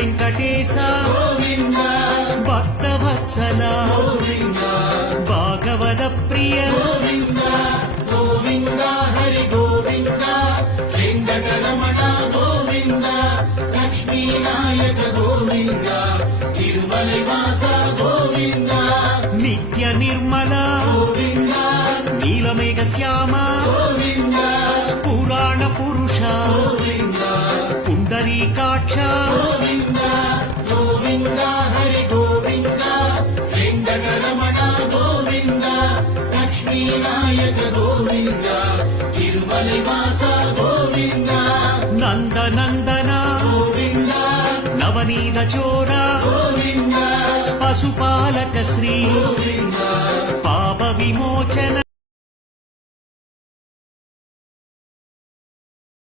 వెంకటేశ గోవింద భక్తవత్సల గోవింద భాగవత ప్రియ గోవింద గోవింద హరి గోవింద వెంకటరమణ గోవింద లక్ష్మీనాయక గోవింద తిరుమలవాస గోవింద నిత్య నిర్మల గోవింద నీలమేఘ శ్యామ గోవింద పురాణ పురుష గోవింద పుండరీకాక్ష గోవింద గోవింద హరి గోవింద వెంకటరమణ గోవింద లక్ష్మీనాయక గోవింద తిరుమలవాస గోవింద నందనందన గోవింద నవనీత చోర గోవింద పశుపాలక శ్రీ గోవింద పాప విమోచన